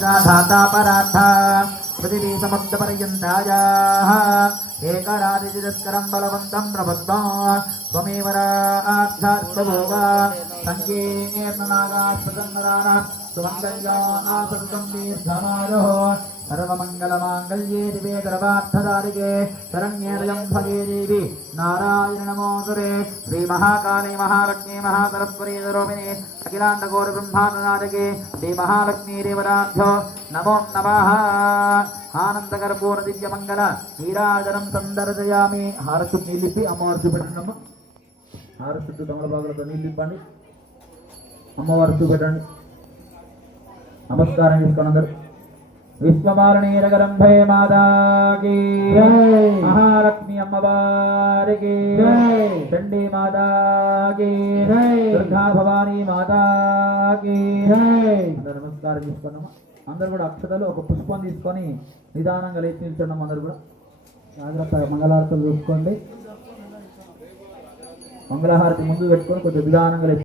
धाता पराठा पृथिवी समुद्रपर्यन्तायाः एकरादिजितस्करं बलवन्तं प्रबुद्धा त्वमेव राध्यात्मभोगा सङ्गेर्नागास्पदन्नदानः सुमङ्गल्यानासततं दीर्घमायोः सर्वमङ्गलमाङ्गल्ये दिवे सर्वार्थदारिके शरण्येर्यं भगे देवी नारायण नमोऽस्तुते श्रीमहाकाली महालक्ष्मी महासरस्वती स्वरूपिणी अखिलाण्डकोटिब्रह्माण्डनायके श्रीमहालक्ष्मीदेवताभ्यो नमो नमः। आनंदकर्पूर दिव्यमंगल नीराजनं संदर्शयामि। हारतु नीलिपि अम्मवारु పెట్టండి। हारतु తమలపాకులతో నీలిపండి, అమ్మవారు పెట్టండి। నమస్కారం చేసుకోండి అందరూ। విశ్వమారణీయగరంభే మాతాకి జై, మహాలక్ష్మి అమ్మవారికి జై, చండీ మాతాకి జై, దుర్గా భవానీ మాతాకి జై। అందరూ నమస్కారం చేసుకోండి। అందరూ కూడా అక్షతలు ఒక పుష్పం తీసుకొని నిదానంగా లేచి నిల్చున్నాం। అందరూ కూడా జాగ్రత్తగా మంగళహారతులు చూసుకోండి। మంగళహారతి ముందు పెట్టుకొని కొంచెం నిదానంగా లేచి